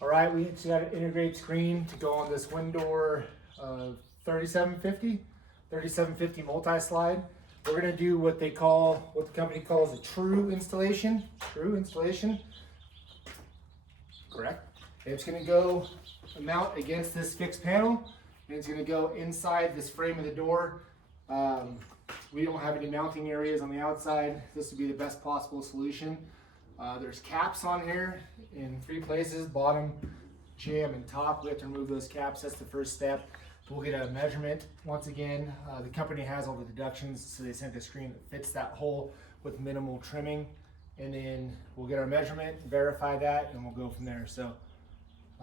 All right, we just got an integrated screen to go on this WinDor 3750 multi-slide. We're gonna do what the company calls a TRU installation. Correct. And it's gonna go mount against this fixed panel, and it's gonna go inside this frame of the door. We don't have any mounting areas on the outside. This would be the best possible solution. There's caps on here in 3 places, bottom, jam, and top. We have to remove those caps. That's the first step. We'll get a measurement. Once again, the company has all the deductions, so they sent a screen that fits that hole with minimal trimming. And then we'll get our measurement, verify that, and we'll go from there. So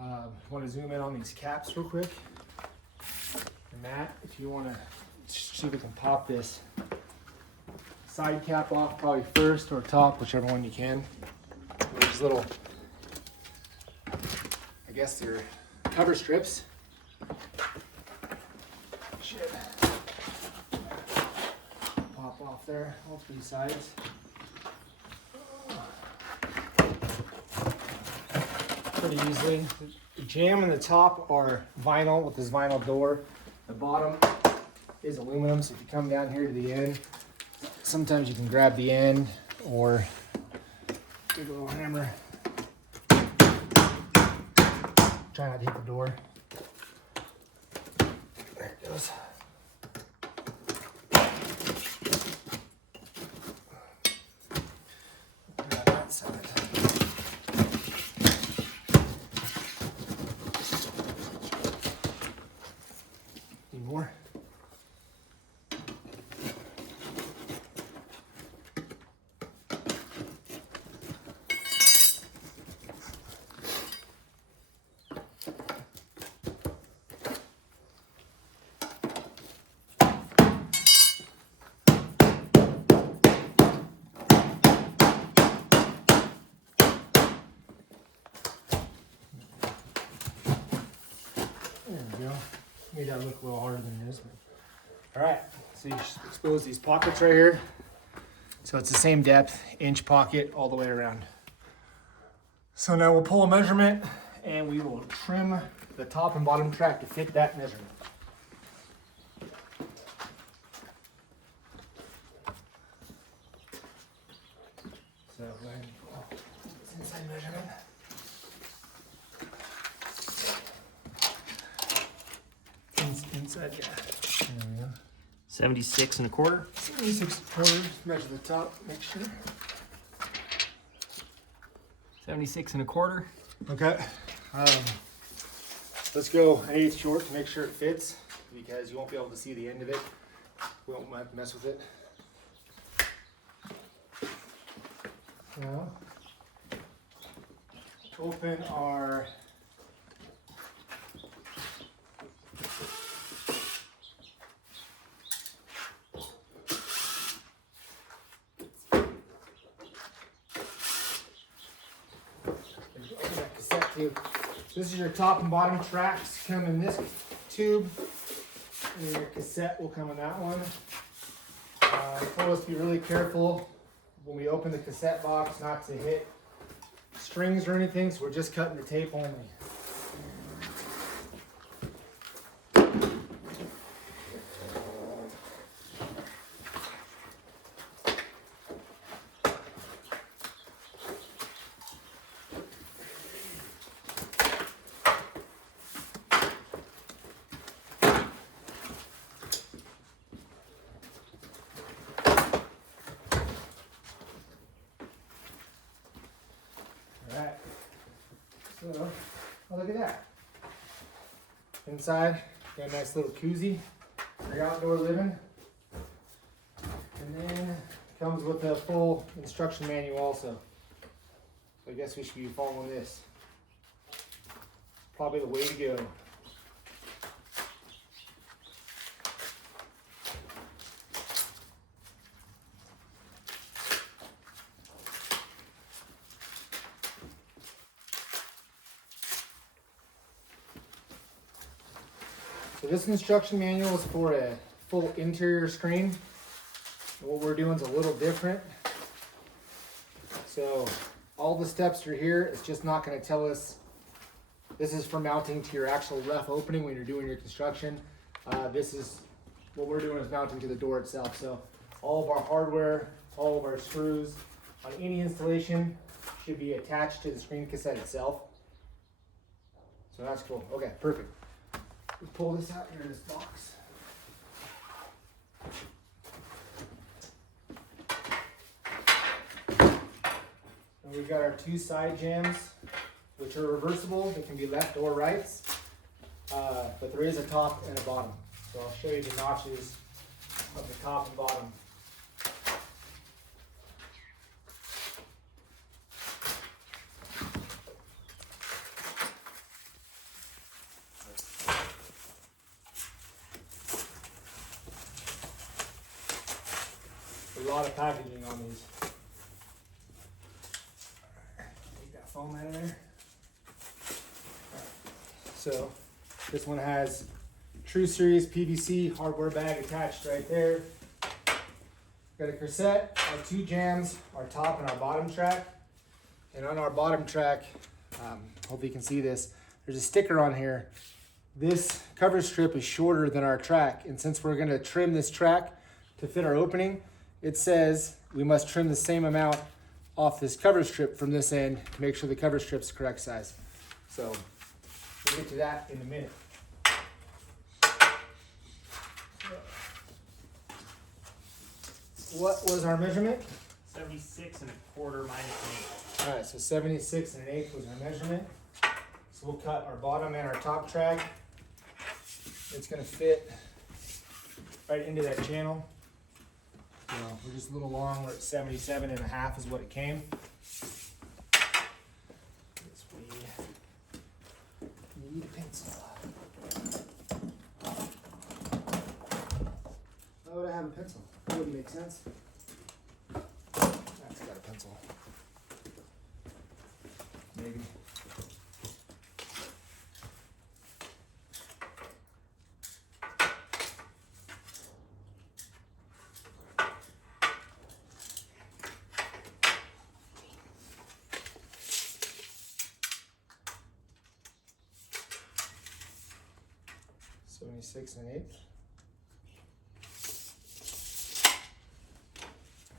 I want to zoom in on these caps real quick. And Matt, if you want to see if we can pop this side cap off probably first, or top, whichever one you can. These little, I guess they're cover strips. Should pop off there, all 3 sides. Pretty easily. The jam and the top are vinyl with this vinyl door. The bottom is aluminum, so if you come down here to the end, sometimes you can grab the end or take a little hammer. Try not to hit the door. There it goes. Grab that side. Need more? There we go. Made that look a little harder than it is. All right, so you just expose these pockets right here. So it's the same depth, inch pocket all the way around. So now we'll pull a measurement and we will trim the top and bottom track to fit that measurement. So go ahead and pull this inside measurement. Inside, yeah. There we go. 76 1/4. 76 quarters. Measure the top, make sure. 76 1/4. Okay. Let's go an 1/8 short to make sure it fits, because you won't be able to see the end of it. We won't have to mess with it. Now, open our cassette tube. This is your top and bottom tracks come in this tube, and your cassette will come in that one. Told us to be really careful when we open the cassette box not to hit strings or anything, so we're just cutting the tape only. Alright, so look at that. Inside, got a nice little koozie for your outdoor living. And then comes with a full instruction manual also. So I guess we should be following this. Probably the way to go. So this instruction manual is for a full interior screen. What we're doing is a little different. So all the steps are here. It's just not going to tell us This is for mounting to your actual ref opening when you're doing your construction. This is what we're doing is mounting to the door itself. So all of our hardware, all of our screws on any installation should be attached to the screen cassette itself. So that's cool. Okay, perfect. Let's pull this out here in this box. And we've got our 2 side jams, which are reversible. They can be left or rights, but there is a top and a bottom. So I'll show you the notches of the top and bottom. A lot of packaging on these. Take that foam out of there. So this one has TRU Series PVC hardware bag attached right there. Got a cassette, our 2 jams, our top and our bottom track. And on our bottom track, hope you can see this, there's a sticker on here. This cover strip is shorter than our track, and since we're gonna trim this track to fit our opening, it says we must trim the same amount off this cover strip from this end to make sure the cover strip's the correct size. So we'll get to that in a minute. What was our measurement? 76 1/4 minus All right, so 76 1/8 was our measurement. So we'll cut our bottom and our top track. It's gonna fit right into that channel. So we're just a little long. We're at 77 1/2 is what it came. We need a pencil. Why would I have a pencil? That wouldn't make sense. That's got a pencil. Maybe. Six 1/8.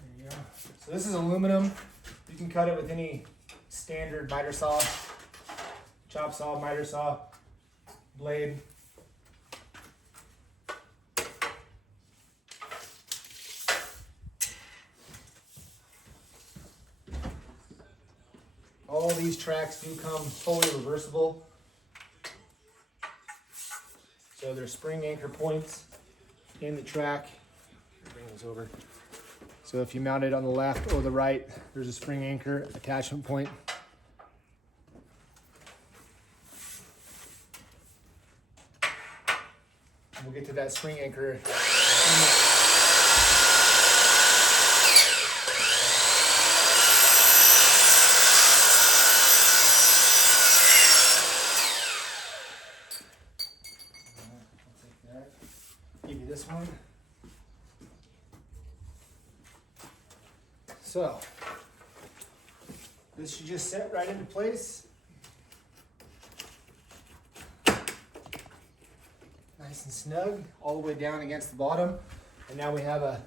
There you go. So this is aluminum. You can cut it with any standard miter saw, chop saw, miter saw, blade. All these tracks do come fully reversible. So there's spring anchor points in the track. Bring those over. So if you mount it on the left or the right, there's a spring anchor attachment point. We'll get to that spring anchor in a minute. Give you this one. So this should just set right into place. Nice and snug all the way down against the bottom. And now we have a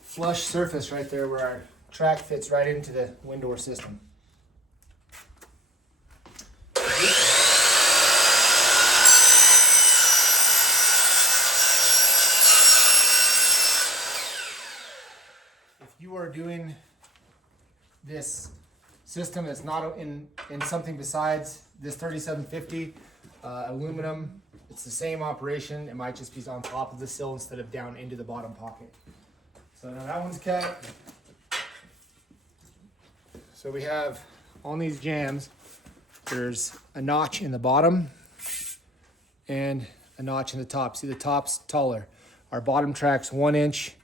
flush surface right there where our track fits right into the WinDor system. You are doing this system that's not in something besides this 3750 aluminum. It's the same operation. It might just be on top of the sill instead of down into the bottom pocket. So now that one's cut. So we have on these jams, there's a notch in the bottom and a notch in the top. See, the top's taller. Our bottom track's 1 inch.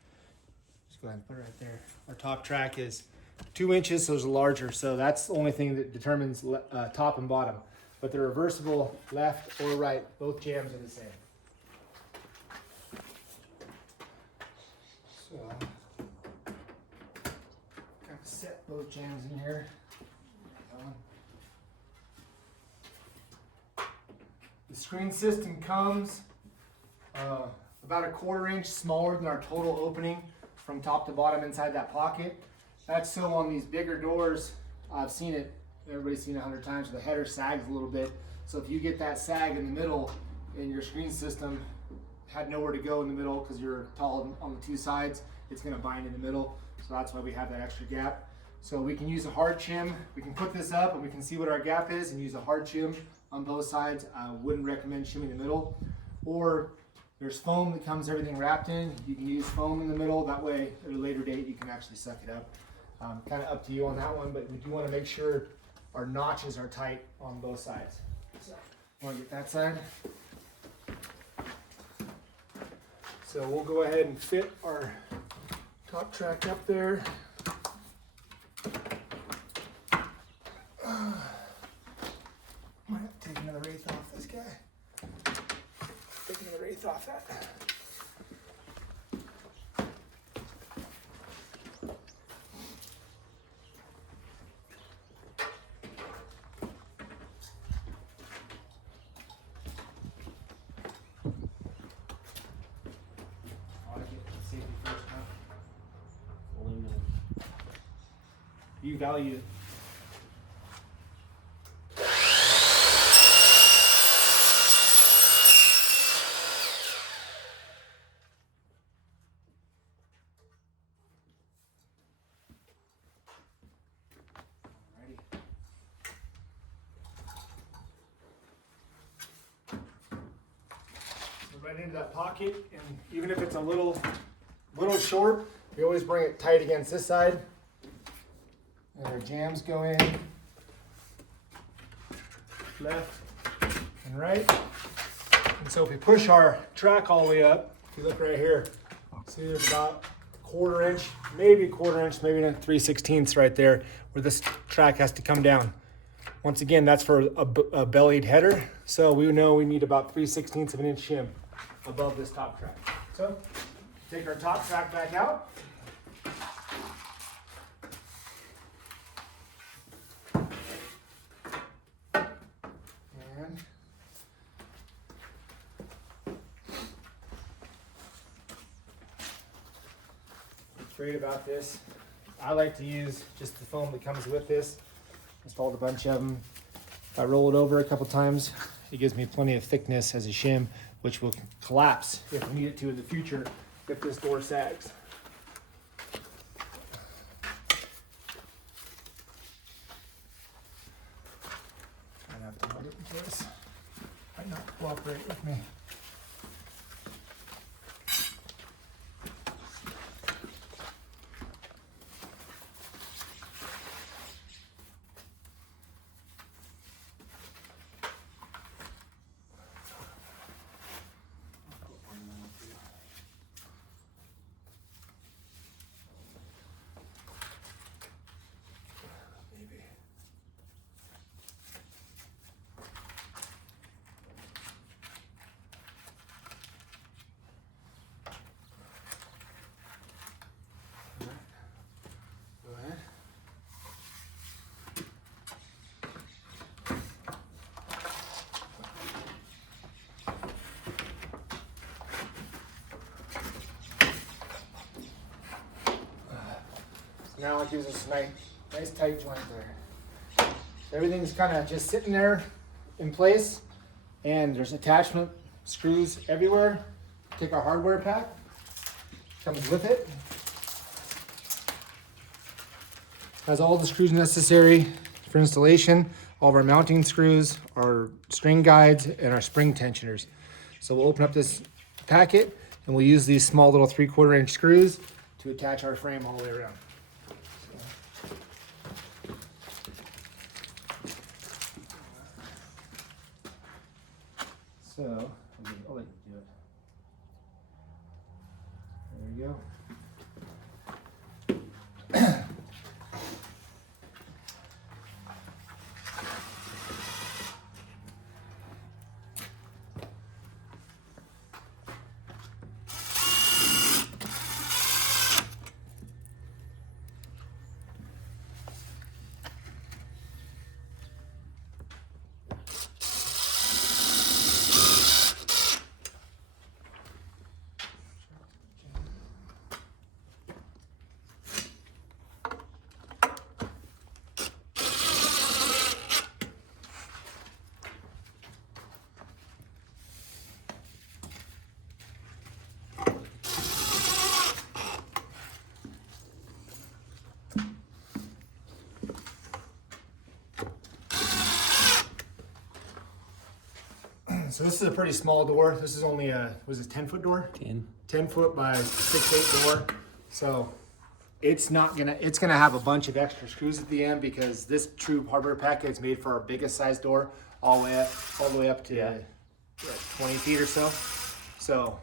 Just go ahead and put it right there. Our top track is 2 inches, so it's larger. So that's the only thing that determines top and bottom. But they're reversible left or right. Both jams are the same. So, kind of set both jams in here. That one. The screen system comes about a 1/4 inch smaller than our total opening from top to bottom inside that pocket. That's so on these bigger doors, I've seen it, everybody's seen it 100 times, the header sags a little bit. So if you get that sag in the middle and your screen system had nowhere to go in the middle because you're tall on the two sides, it's going to bind in the middle. So that's why we have that extra gap. So we can use a hard shim. We can put this up and we can see what our gap is and use a hard shim on both sides. I wouldn't recommend shimming the middle. Or there's foam that comes everything wrapped in. You can use foam in the middle. That way at a later date you can actually suck it up. Kind of up to you on that one, but we do want to make sure our notches are tight on both sides. So want to get that side. So we'll go ahead and fit our top track up there. Might have to take another wraith off this guy. Take another wraith off that. You value it. Right into that pocket, and even if it's a little short, we always bring it tight against this side. And our jams go in left and right. And so if we push our track all the way up, if you look right here, see there's about 1/4 inch, maybe 1/4 inch, maybe 3/16 right there where this track has to come down. Once again, that's for a bellied header. So we know we need about 3/16 of an inch shim above this top track. So take our top track back out. And what's great about this, I like to use just the foam that comes with this. Installed a bunch of them. If I roll it over a couple times, it gives me plenty of thickness as a shim, which will collapse if we need it to in the future if this door sags. Try not to hold it in place. Might not cooperate with me. Now it gives us a nice tight joint there. Everything's kind of just sitting there in place, and there's attachment screws everywhere. Take our hardware pack, comes with it. Has all the screws necessary for installation, all of our mounting screws, our string guides, and our spring tensioners. So we'll open up this packet, and we'll use these small little 3/4 inch screws to attach our frame all the way around. So, I'll let you do it. There you go. So this is a pretty small door. This is only a, was it 10-foot door? 10 foot by 6'8" door. So it's gonna have a bunch of extra screws at the end because this TRU hardware packet is made for our biggest size door, all the way up to 20 feet or so. So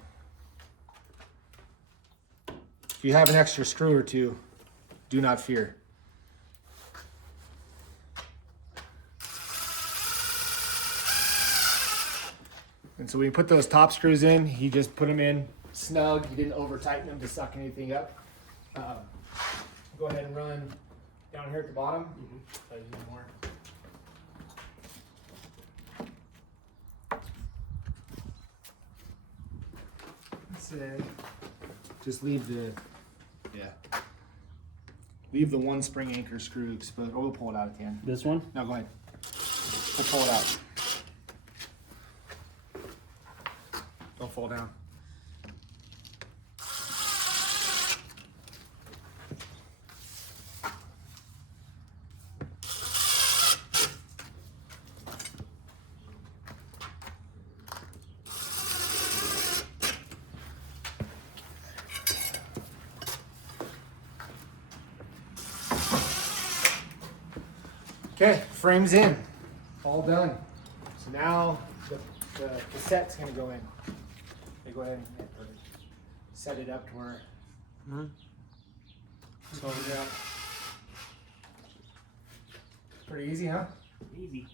if you have an extra screw or two, do not fear. And so when you put those top screws in, he just put them in snug. He didn't over tighten them to suck anything up. Go ahead and run down here at the bottom. There's no more. Just leave the one spring anchor screw exposed. Or we'll pull it out at the end. This one? No, go ahead. We'll pull it out. Don't fall down. Okay, frame's in, all done. So now the cassette's gonna go in. Okay, go ahead and set it up to where. So yeah, pretty easy, huh? Easy.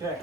Okay.